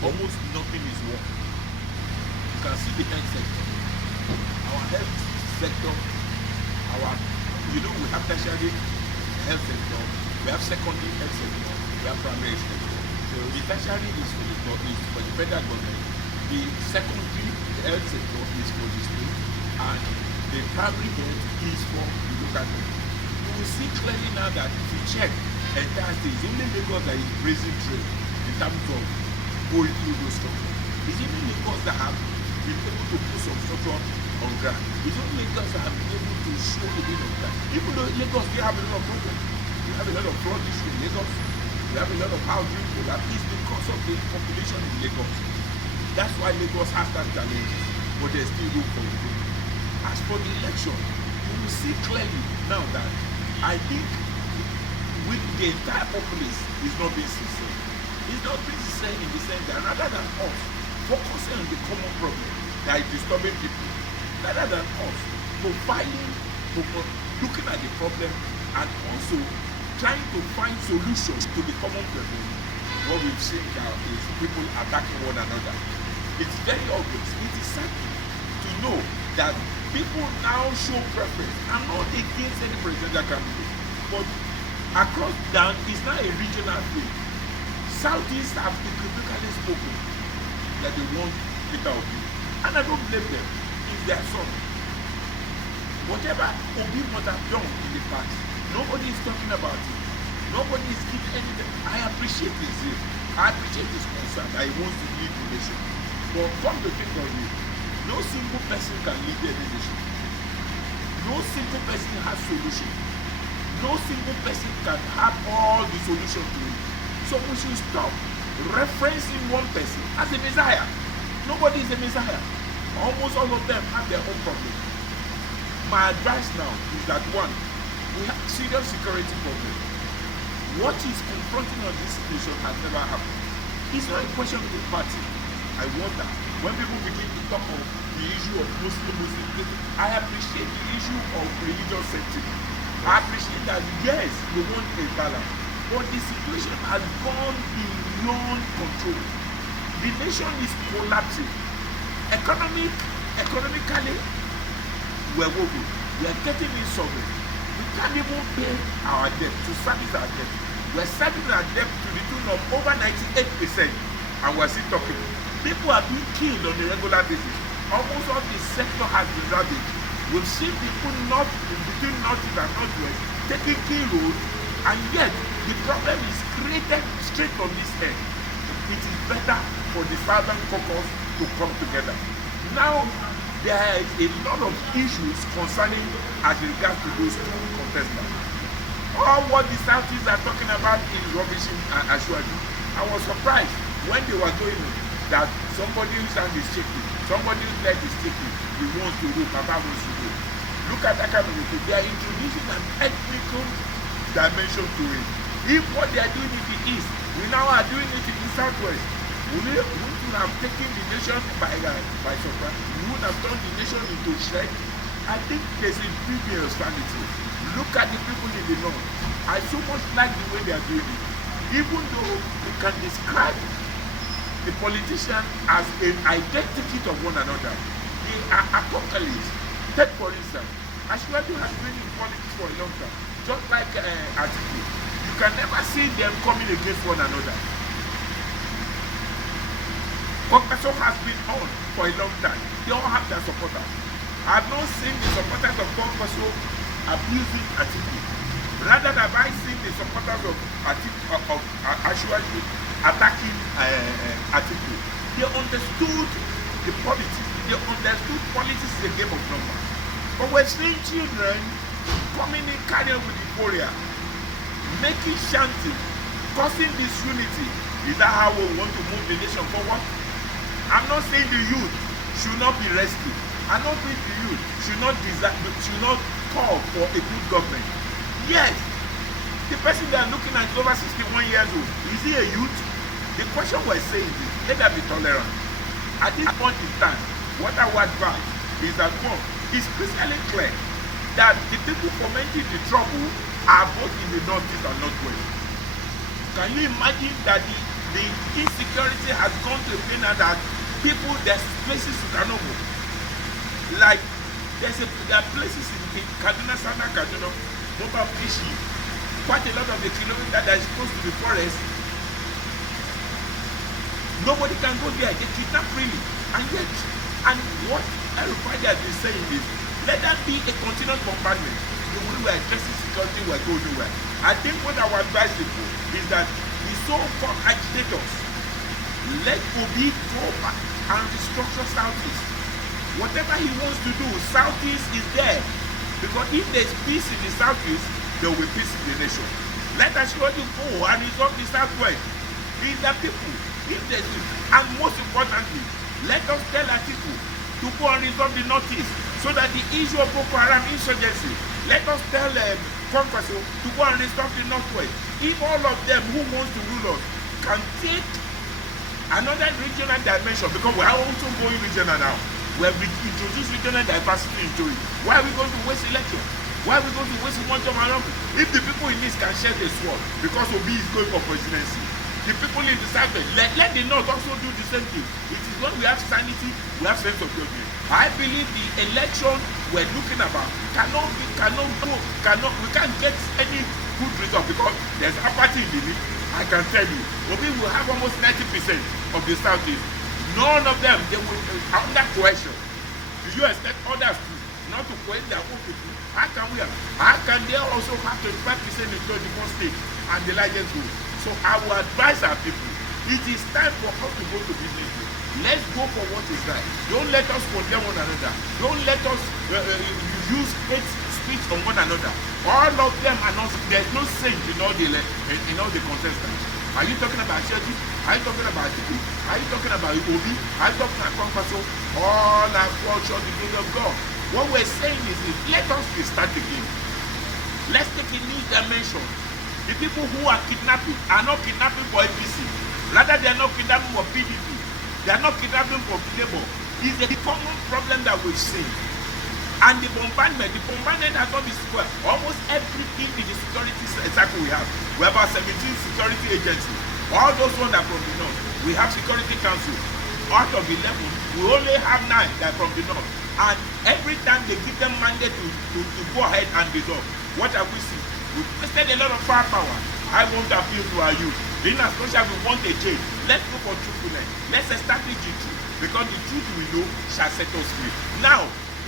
almost nothing is working. You can see the health sector. Our health sector, we have tertiary health sector, we have secondary health sector, we have primary sector. The tertiary is for the federal government, the secondary health sector is for the state, and the primary health is for the local government. You will see clearly now that if you check entire state, it's only Lagos that is raising trade in terms of going through those structures. It's only Lagos that have been able to put some structure on ground. It's only Lagos that have been able to show a bit of that. Even though Lagos, we have a lot of problems. We have a lot of fraud issue in Lagos. We have a lot of housing that is because of the population in Lagos. That's why Lagos has that challenge, but there's still room for improvement. As for the election, you will see clearly now that I think with the entire populace is not being sincere. It's not being sincere in the sense that rather than us focusing on the common problem that is disturbing people, rather than us profiling, looking at the problem and also trying to find solutions to the common problem, what we've seen now is people attacking one another. It's very obvious. It is sad to know that people now show preference. I'm not against any presidential candidate, but across down is now a regional thing. Southeast have equivocally spoken that they want Peter Obi, and I don't blame them. It's their son. Whatever Obi must have done in the past, nobody is talking about it. Nobody is giving anything. I appreciate his zeal. I appreciate his concern that he wants to lead the nation. But come to think of it, no single person can lead any nation. No single person has solution. No single person can have all the solution to it. So we should stop referencing one person as a messiah. Nobody is a messiah. Almost all of them have their own problem. My advice now is that one, we have serious security problem. What is confronting on this nation has never happened. It's not a question of the party. I wonder when people begin to talk of the issue of Muslim, I appreciate the issue of religious sentiment. I appreciate that, yes, we want a balance, but the situation has gone beyond control. The nation is collapsing. Economically, we're wobbling. We are getting insolvent. We can't even pay our debt, to service our debt. We're serving our debt to the tune of over 98%, and we're still talking. People are being killed on a regular basis. Almost all the sector has been ravaged. We've seen people between northeast and northwest taking key roads, and yet the problem is created straight on this end. It is better for the southern caucus to come together. Now, there is a lot of issues concerning as regards to those two contestants. All what the Southeast are talking about is rubbish and Ashwadi. I was surprised when they were going that somebody whose hand is shaking, somebody whose leg is shaking, he wants to do, Papa wants to do. Look at that kind of thing. They are introducing an ethnical dimension to it. If what they are doing in the East, we now are doing it in the Southwest. We would have taken the nation by surprise. We would have turned the nation into shreds. I think there's a previous sanity. Look at the people in the North. I so much like the way they are doing it. Even though we can describe the politician as an identity of one another, the apocalypse. Take for instance, Ashwadu has been in politics for a long time, just like Atiku. You can never see them coming against one another. Kwankwaso has been on for a long time. They all have their supporters. I have not seen the supporters of Kwankwaso abusing Atiku. Rather have I seen the supporters of Ashwadu attacking Atiku. They understood the politics. They understood politics is a game of numbers. But we're seeing children coming in carrying with euphoria, making chanting, causing disunity. Is that how we want to move the nation forward? I'm not saying the youth should not be rescued. I'm not saying the youth should not call for a good government. Yes, the person they are looking at is over 61 years old. Is he a youth? The question we're saying is, let us be tolerant. At this point in time, what I would advise is that one, it's crystal clear that the people fomenting the trouble are both in the northeast and northwest. Can you imagine that the the insecurity has gone to a point now that people, there's places you cannot go. Like there are places in Kaduna, Southern Kaduna, Mobile Fishing, quite a lot of the kilometers that is supposed to be forest. Nobody can go there. They kidnap freely, and yet, and what everybody has been saying is, let that be a continuous bombardment. The way we are addressing security, we are going nowhere. I think what I would advise people is that the so-called agitators, let Obi go back and restructure Southeast. Whatever he wants to do, Southeast is there. Because if there's peace in the Southeast, there will be peace in the nation. Let us go and resolve the Southwest. These are people. If there's, and most importantly, let us tell our people to go and resolve the Northeast so that the issue of Boko Haram insurgency, let us tell Congress to go and resolve the Northwest. If all of them who want to rule us can take another regional dimension, because we are also going regional now. We have introduced regional diversity into it. Why are we going to waste election? Why are we going to waste one term around? If the people in this can share the sword, because Obi is going for presidency, the people in the south, let the north also do the same thing. It is when we have sanity, we have sense of judgment. I believe the election we're looking about we can't get any good result because there's apathy in the league. I can tell you, Obi will have almost 90% of the southeast. None of them, they will under coercion. Do you expect others to not to coerce their own people? How can they also have 25% in 21 states and the largest group? So I will advise our people, it is time for us to go to business. Let's go for what is right. Don't let us condemn one another. Don't let us use hate speech on one another. All of them are not, there's no saint in all the contestants. Are you talking about Sheji? Are you talking about Tiku? Are you talking about Obi? Are you talking about Kwankwaso? All are fall short the glory of God. What we're saying is, let us restart again. Let's take a new dimension. The people who are kidnapping are not kidnapping for APC. Rather, they are not kidnapping for PDP. They are not kidnapping for Labour. It's a common problem that we've seen. And the bombardment has not been square. Almost everything in the security cycle we have. We have about 17 security agencies. All those ones are from the north. We have Security Council. Out of 11, we only have 9 that are from the north. And every time they give them mandate to go ahead and resolve. What have we seen? We've wasted a lot of power. I want to appeal to our youth. In as much as we want a change, let's go for truthfulness. Let's establish the truth. Because the truth we know shall set us free. Now,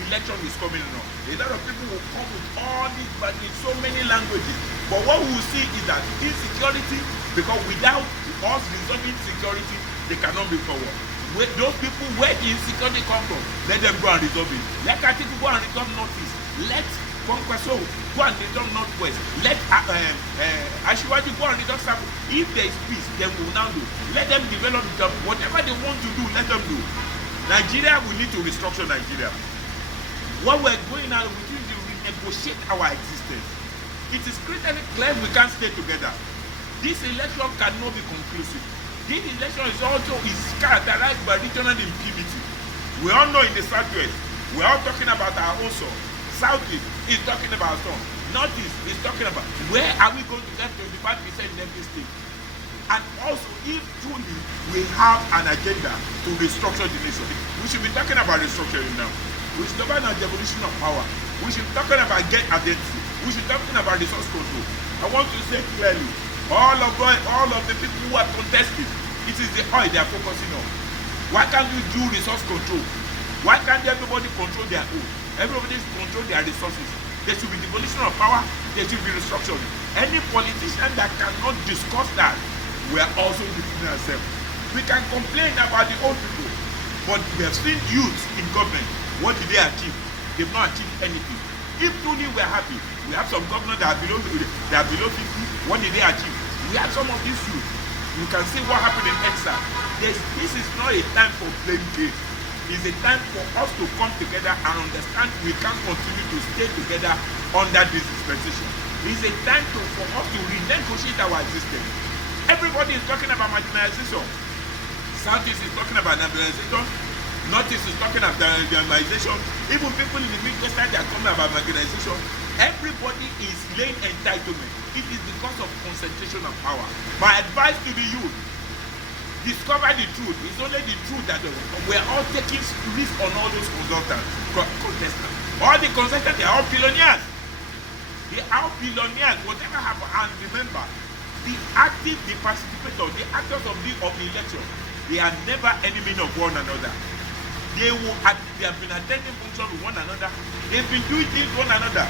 election is coming on. A lot of people will come with all this, but in so many languages. But what we will see is that insecurity, because without us resolving security, they cannot move forward. Those people where the insecurity come from, let them go and resolve it. Let Atiku go and resolve Northeast. Let Kwankwaso go and resolve Northwest. Let Asiwaju go and resolve South. If there is peace, then we will now do. Let them develop the job. Whatever they want to do, let them do. Nigeria, we need to restructure Nigeria. What we're going now, we need to renegotiate our existence. It is critically clear we can't stay together. This election cannot be conclusive. This election is also characterized by regional impunity. We all know in the Southwest, we're all talking about our own song. Southeast is talking about some. Northeast is talking about where are we going to get 25% in every state. And also, if truly we have an agenda to restructure the nation, we should be talking about restructuring now. We should talk about devolution of power. We should be talking about get identity. We should be talking about resource control. I want to say clearly, all of the people who are contesting, it is the oil they are focusing on. Why can't we do resource control? Why can't everybody control their own? Everybody control their resources. There should be devolution of power. There should be restructuring. Any politician that cannot discuss that, we are also defeating ourselves. We can complain about the old people, but we have seen youth in government. What did they achieve? They've not achieved anything. If truly we're happy, we have some governors that are below 50. What did they achieve? We have some of these youth. You can see what happened in Exile. This is not a time for blame game. It's a time for us to come together and understand we can't continue to stay together under this dispensation. It's a time for us to renegotiate our existence. Everybody is talking about marginalization. Southeast is talking about marginalization. Northeast is talking about marginalization. Even people in the Midwest side are talking about marginalization. Everybody is laying entitlement. It is because of concentration of power. My advice to the youth, discover the truth. It's only the truth that we are all taking risk on all those contestants. All the contestants, they are all billionaires. They are all billionaires. Whatever happens, and remember, the active, the participators, the actors of the election, they are never enemies of one another. They have been attending functions with one another. They've been doing things with one another.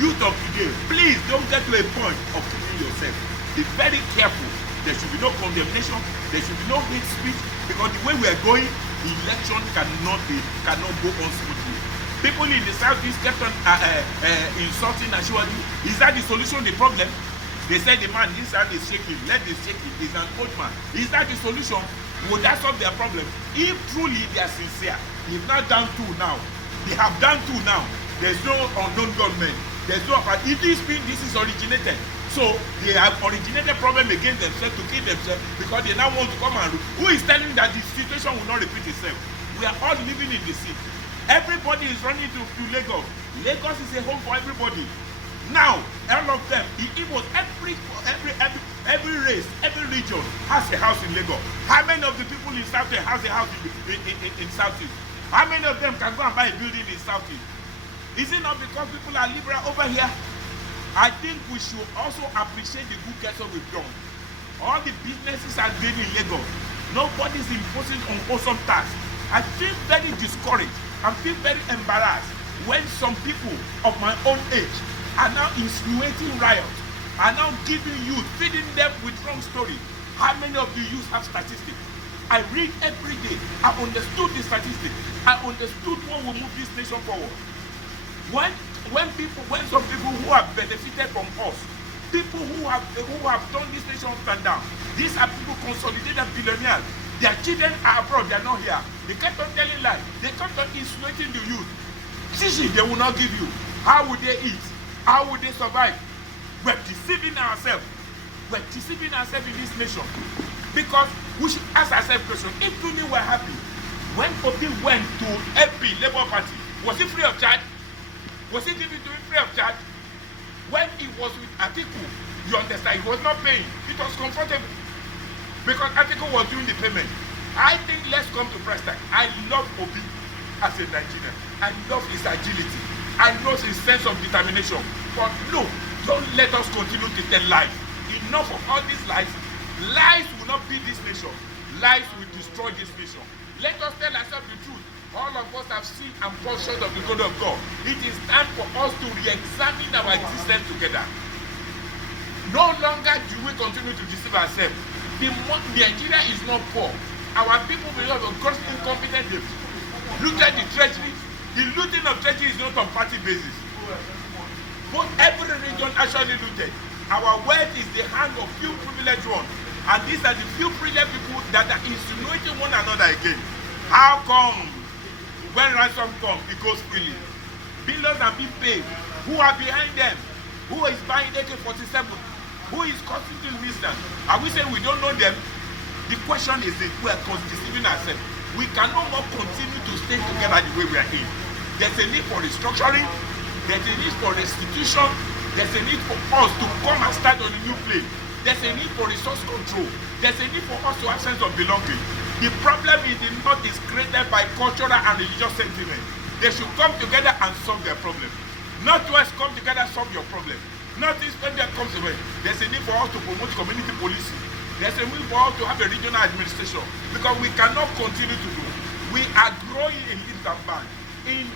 Youth of today, please don't get to a point of killing yourself. Be very careful. There should be no condemnation. There should be no hate speech, because the way we are going, the election cannot go on smoothly. People in the southeast kept on insulting Asiwaju. Is that the solution to the problem? They said the man, this hand is shaking, let this shake it. He's an old man. Is that the solution? Would that solve their problem? If truly they are sincere, they've not done two now. They have done two now. There's no unknown gunmen. There's no, if this is originated. So they have originated problem against themselves to kill themselves, because they now want to come and who is telling that the situation will not repeat itself? We are all living in the city. Everybody is running to Lagos. Lagos is a home for everybody. Now, all of them, Igbos, every race, every region has a house in Lagos. How many of the people in South East has a house in South East? How many of them can go and buy a building in South East? Is it not because people are liberal over here? I think we should also appreciate the good gesture we've done. All the businesses are doing in Lagos. Nobody's imposing on awesome tax. I feel very discouraged. I feel very embarrassed when some people of my own age are now insinuating riots, are now giving youth, feeding them with wrong stories. How many of you youth have statistics? I read every day. I understood the statistics. I understood what will move this nation forward. When some people who have benefited from us, people who have done this nation up and down, these are people consolidated billionaires. Their children are abroad, they are not here. They kept on telling lies. They kept on insinuating the youth. Shishi, they will not give you. How would they eat? How would they survive? We're deceiving ourselves. We're deceiving ourselves in this nation. Because we should ask ourselves a question. If truly we're happy, when Obi went to LP, Labour Party, was it free of charge? Was he given to him free of charge? When he was with Atiku, you understand, he was not paying. It was comfortable. Because Atiku was doing the payment. I think let's come to press time. I love Obi as a Nigerian. I love his agility. I love his sense of determination. But no, don't let us continue to tell lies. Enough of all these lies. Lies will not build this nation. Lies will destroy this nation. Let us tell ourselves the truth. All of us have seen and fall short of the glory of God. It is time for us to re-examine our existence together. No longer do we continue to deceive ourselves. Nigeria is not poor. Our people will have a gross incompetent. Look at the treasury. The looting of treasury is not on party basis. But every region actually looted. Our wealth is the hand of few privileged ones. And these are the few privileged people that are insinuating one another again. How come when ransom comes, it goes freely? Billions are being paid. Who are behind them? Who is buying AK-47? Who is causing this business? Are we saying we don't know them? The question is that we are deceiving ourselves. We cannot more continue to stay together the way we are in. There's a need for restructuring. There's a need for restitution. There's a need for us to come and start on a new plane. There's a need for resource control. There's a need for us to have a sense of belonging. The problem in the North is created by cultural and religious sentiment. They should come together and solve their problem. Northwest, come together and solve your problem. Northeast, when there comes away, there's a need for us to promote community policing. There's a need for us to have a regional administration, because we cannot continue to do. We are growing in Interbank. In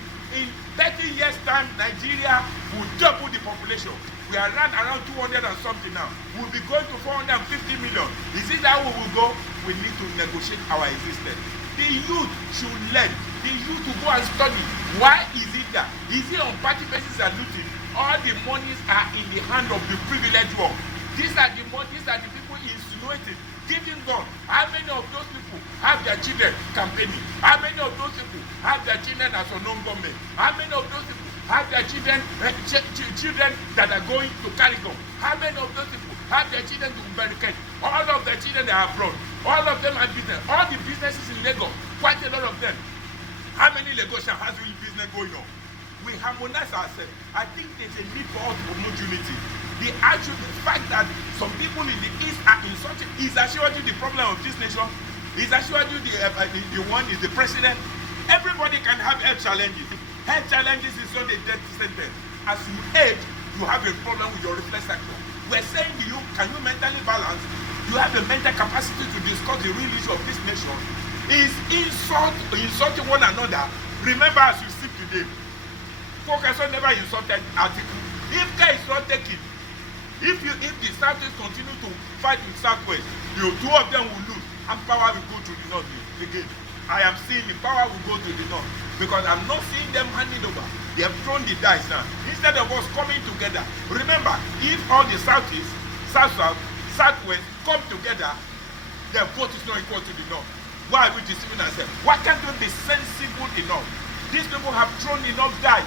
30 years' time, Nigeria will double the population. We are around 200 and something now. We'll be going to 450 million. Is it that we will go? We need to negotiate our existence. The youth should learn. The youth to go and study. Why is it that? Is it on party basis and looting? All the monies are in the hand of the privileged one. These are the people insinuating, giving God. How many of those people have their children campaigning? How many of those people have their children as unknown government? How many of those people have their children that are going to carry gun? How many of those people have their children to barricade? All of their children are abroad. All of them have business. All the businesses in Lagos, quite a lot of them. How many Lagosians has real business going on? We harmonize ourselves. I think there's a need for us to promote unity. The actual fact that some people in the East are insulting is actually the problem of this nation. Is actually the one is the president. Everybody can have health challenges. Health challenges is not a death sentence. As you age, you have a problem with your reflex factor. We're saying to you, can you mentally balance? You have the mental capacity to discuss the real issue of this nation. Is insulting one another. Remember, as you see today, Focus never insulted article. If care is not taken, if the Southwest continue to fight with Southwest, the two of them will lose, and power will go to the North again. I am seeing the power will go to the North because I'm not seeing them handing over. They have thrown the dice now. Instead of us coming together, remember, if all the Southeast, South-South, Southwest come together, their vote is not equal to the North. Why are we deceiving ourselves? Why can't we be sensible enough? These people have thrown enough dice.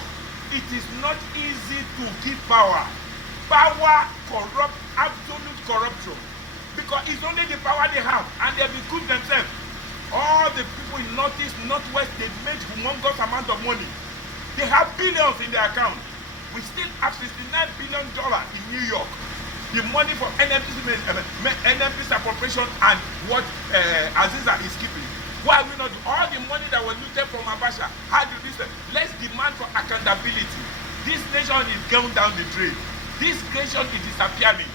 It is not easy to give power. Power corrupt, absolute corruption. Because it's only the power they have, and they be good themselves. All the people in Northeast, Northwest, they make humongous amount of money. They have billions in their account. We still have $69 billion in New York. The money for NNPC appropriation and what Aziza is keeping. Why are we not? All the money that was looted from Abacha, how do this? Let's demand for accountability. This nation is going down the drain. This nation is disappearing.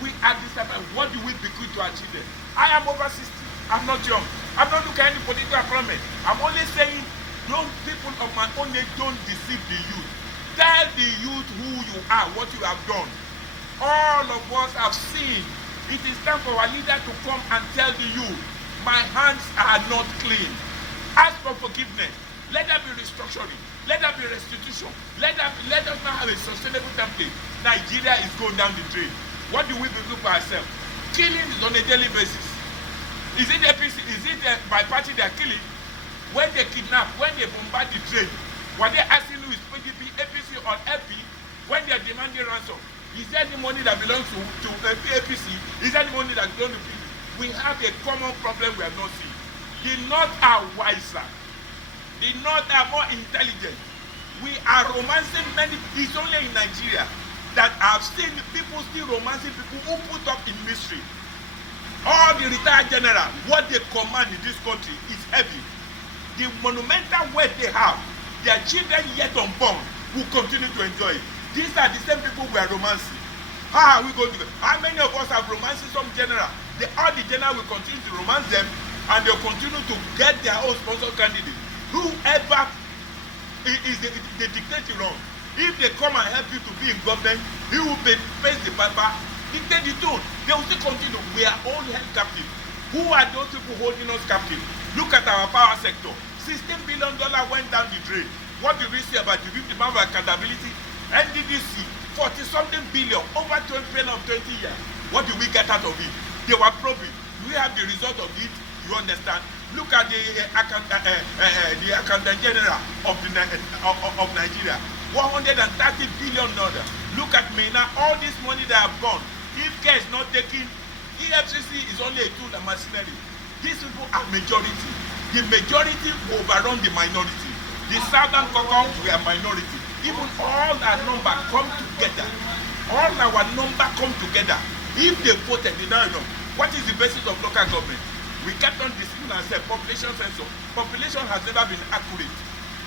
We are disappearing. What do we bequeath to our children? I am over 60. I'm not young. I'm not looking at any political appointment. I'm only saying, don't people of my own age don't deceive the youth. Tell the youth who you are, what you have done. All of us have seen. It is time for our leader to come and tell the youth, my hands are not clean. Ask for forgiveness. Let there be restructuring. Let there be restitution. Let us now have a sustainable template. Nigeria is going down the drain. What do we do for ourselves? Killing is on a daily basis. Is it APC? Is it by party they are killing? When they kidnap, when they bombard the train, were they asking who is PDP, APC or LP when they are demanding ransom? Is there any money that belongs to APC? Is there any money that belongs to PDP? We have a common problem we have not seen. The North are wiser. The North are more intelligent. We are romancing many. It's only in Nigeria that I've seen people still romancing people who put up in mystery. All the retired general, what they command in this country is heavy. The monumental wealth they have, their children yet unborn will continue to enjoy it. These are the same people we are romancing. How are we going to go? How many of us have romancing some general? All the general will continue to romance them, and they'll continue to get their own sponsor candidate. Whoever is the dictator wrong, if they come and help you to be in government, he will face the paper, dictate the tone. They will still continue. We are all held captive. Who are those people holding us captive? Look at our power sector. $16 billion went down the drain. What did we say about the demand for accountability? NDDC, 40-something billion, over 20 billion of 20 years. What did we get out of it? They were probing. We have the result of it. You understand? Look at the accountant general of Nigeria, $130 billion. Look at MENA. All this money they have gone. If care is not taken, EFCC is only a tool and machinery. These people are majority. The majority overrun the minority. The Southern Caucus were minority. Even all our number come together. All our number come together. If they voted, they don't know. What is the basis of local government? We kept on deceiving ourselves. Population census. Population has never been accurate.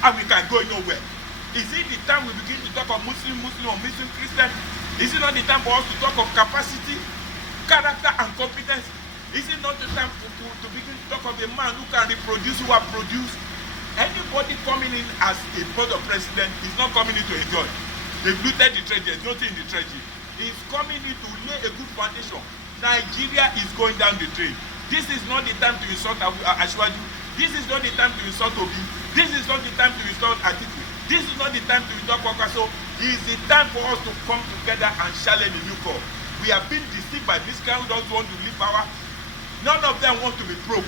And we can go nowhere. Is it the time we begin to talk of Muslim or Muslim Christian? Is it not the time for us to talk of capacity, character, and competence? Is it not the time to begin to talk of a man who can reproduce, who have produced? Anybody coming in as a board of president is not coming in to enjoy. They've looted the treasury. There's nothing in the treasury. He's coming in to lay a good foundation. Nigeria is going down the drain. This is not the time to insult Ashwaju. This is not the time to insult Obi. This is not the time to insult Atiku. This is not the time to insult Kwakwaso. It is the time for us to come together and challenge the new call. We have been deceived by this guy who doesn't want to leave power. None of them want to be broke.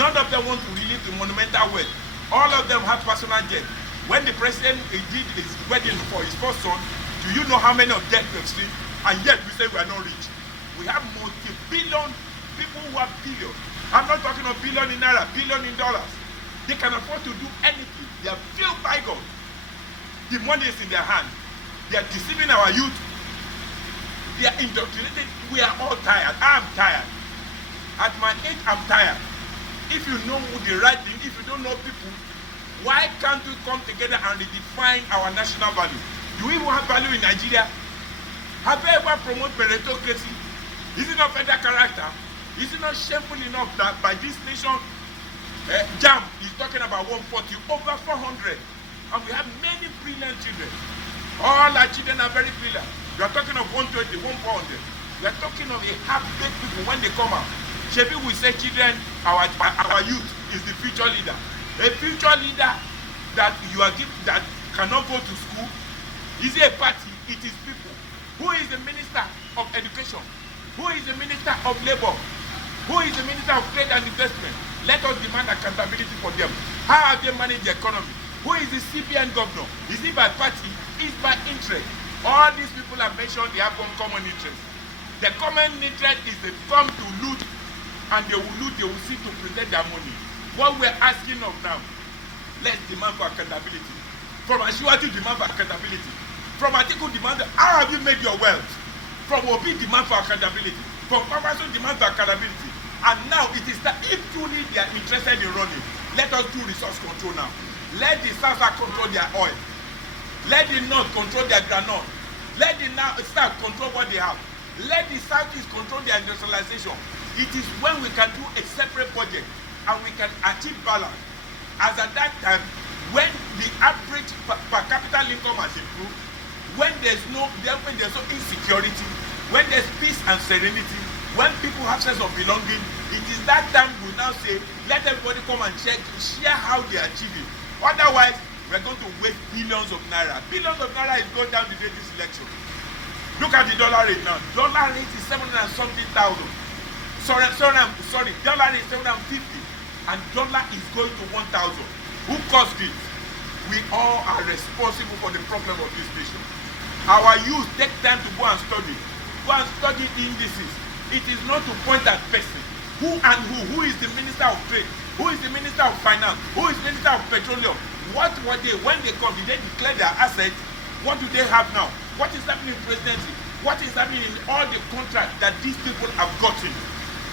None of them want to relive the monumental wealth. All of them have personal debt. When the president did his wedding for his first son, do you know how many of debt we have seen? And yet we say we are not rich. We have multi-billion people who have billion. I'm not talking of billion in naira, billion in dollars. They can afford to do anything. They are filled by God. The money is in their hand. They are deceiving our youth. They are indoctrinated. We are all tired. I'm tired. At my age, I'm tired. If you know the right thing, if you don't know people, why can't we come together and redefine our national value? Do we even have value in Nigeria? Have you ever promoted meritocracy? Is it not better character? Is it not shameful enough that by this nation, JAM is talking about 140, over 400, and we have many brilliant children. All our children are very brilliant. We are talking of 120, 400. We are talking of a half-baked people when they come out. Shebi we say children, our youth is the future leader. A future leader that you are given that cannot go to school. Is it a party? It is people. Who is the minister of education? Who is the minister of labor? Who is the minister of trade and investment? Let us demand accountability for them. How have they managed the economy? Who is the CBN governor? Is it by party? Is it by interest? All these people have mentioned they have one common interest. The common interest is they come to loot, and they will loot, they will seek to present their money. What we're asking of now, let's demand for accountability. From Asiwaju, demand for accountability. From Atiku, demand, how have you made your wealth? From Obi, demand for accountability. From Kwakwaso, demand for accountability. And now it is that if truly they are interested in running, let us do resource control now. Let the South control their oil. Let the North control their granite. Let the South control what they have. Let the Southeast control their industrialization. It is when we can do a separate budget and we can achieve balance. As at that time, when the average per capita income has improved, when there's no insecurity, when there's peace and serenity, when people have sense of belonging, it is that time we now say, let everybody come and share how they achieve it. Otherwise, we're going to waste billions of naira. Billions of naira is going down the day this election. Look at the dollar rate now. Dollar rate is 700 and something thousand. Sorry, dollar rate is 750, and dollar is going to 1,000. Who caused this? We all are responsible for the problem of this nation. Our youth take time to go and study. Go and study indices. It is not to point at person. Who and who is the Minister of Trade? Who is the Minister of Finance? Who is the Minister of Petroleum? What were they, when they come, did they declare their assets? What do they have now? What is happening in presidency? What is happening in all the contracts that these people have gotten?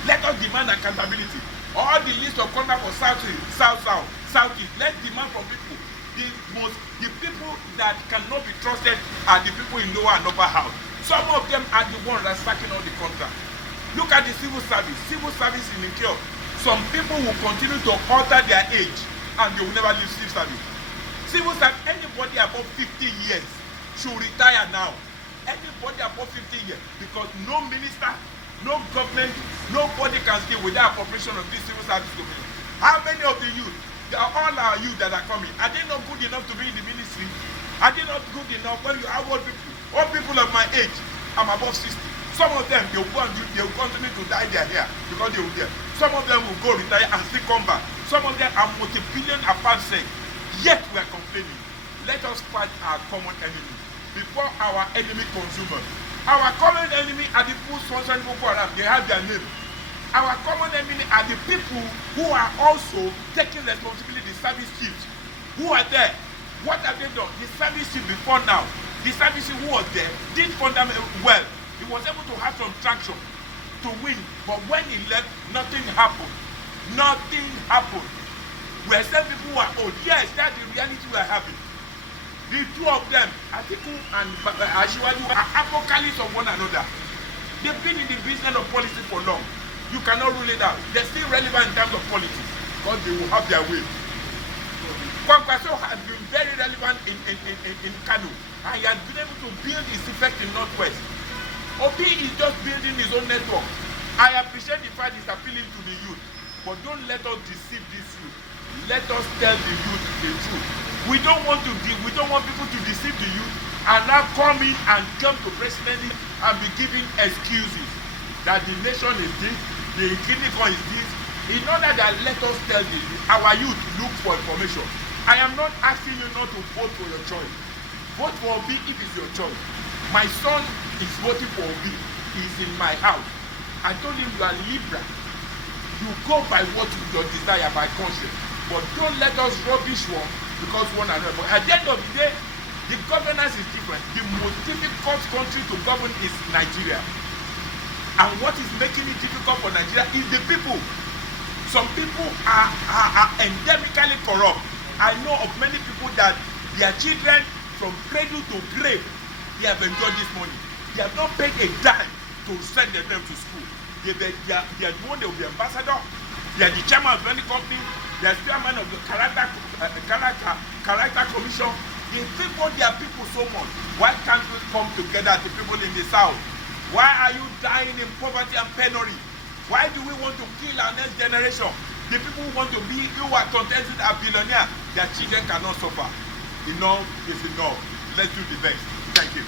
Let us demand accountability. All the list of contracts for Southeast, let's demand from people. The people that cannot be trusted are the people in lower and upper house. Some of them are the ones that are sacking all the contracts. Look at the civil service. Civil service is incurred. Some people will continue to alter their age and they will never leave civil service. Civil service, anybody above 50 years should retire now. Anybody above 50 years, because no minister, no government, nobody can stay without appropriation of this civil service community. How many of the youth, all our youth that are coming, are they not good enough to be in the ministry? Are they not good enough when you have old people of my age? I'm above 60. Some of them, they will continue to dye their hair because they will get. Some of them will go retire and still come back. Some of them are multi-billion apart saying, yet we are complaining. Let us fight our common enemy before our enemy consumer. Our common enemy are the people sponsoring Boko Haram. They have their name. Our common enemy are the people who are also taking responsibility, the service chiefs. Who are there? What have they done? The service chief before now, the service chief who was there did fundamentally well. He was able to have some traction to win, but when he left, nothing happened. Nothing happened. We are saying people who are old. Yes, that's the reality we are having. The two of them, Atiku and Asiwaju, are apocalypse of one another. They've been in the business of politics for long. You cannot rule it out. They're still relevant in terms of politics because they will have their way. Kwakwaso has been very relevant in Kano, and he has been able to build his effect in Northwest. Obi is just building his own network. I appreciate the fact he's appealing to the youth, but don't let us deceive this youth. Let us tell the youth the truth. We don't want people to deceive the youth and now come in and come to presidency and be giving excuses that the nation is this, the clinical is this. In order that let us tell the youth, our youth look for information. I am not asking you not to vote for your choice. Vote for Obi if it's your choice. My son is voting for Obi. He's in my house. I told him you are liberal. You go by what you desire by conscience. But don't let us rubbish one because one another. But at the end of the day, The governance is different. The most difficult country to govern is Nigeria. And what is making it difficult for Nigeria is the people. Some people are endemically corrupt. I know of many people that their children from cradle to grave, they have enjoyed this money. They have not paid a dime to send them to school. They are the one, they will be ambassador. They are the chairman of many companies. They are chairman of the character commission. They favor their people so much. Why can't we come together, the people in the south? Why are you dying in poverty and penury? Why do we want to kill our next generation? The people who want to be, who are contented are billionaires, their children cannot suffer. Enough is enough. Let's do the best. Thank you.